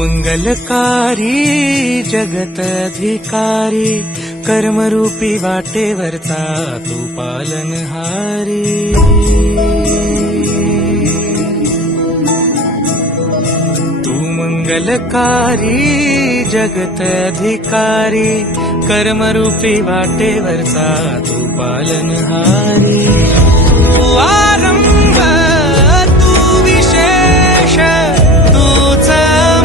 मंगलकारी जगतधिकारी कर्मरूपी वाटेवरचा तू पालनहारी। तू मंगलकारी जगतधिकारी कर्मरूपी वाटेवरचा तू पालनहारी। तू आरंभ तू विशेष तूच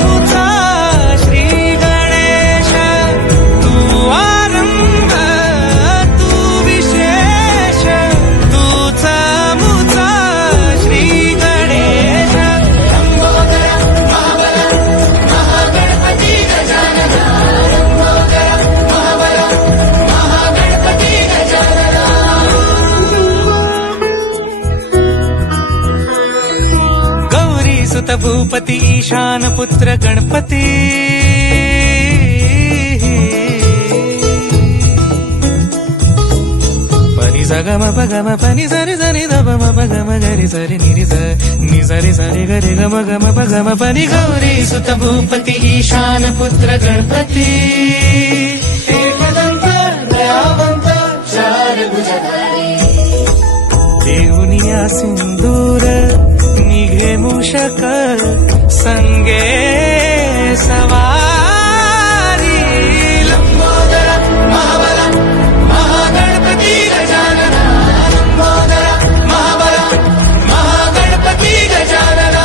मुचा श्री गणेश। तू आरंभ तू विशेष तूच मुचा श्री गणेश। सुत भूपती ईशान पुत्र गणपती। पनी सगम पगम पनी सरि सरि दम पगम गरि सरि निरि नि सरि सरि गरि गम गम पगम पनी। गौरी सुत भूपती ईशान पुत्र गणपती। एकदंत दयावंत चार भुजधारी देऊनिया सिंदूर निघे मूषक संगे सवारी। लंबोदर महाबल महागणपती गजानन। लंबोदर महाबल महागणपती गजानन।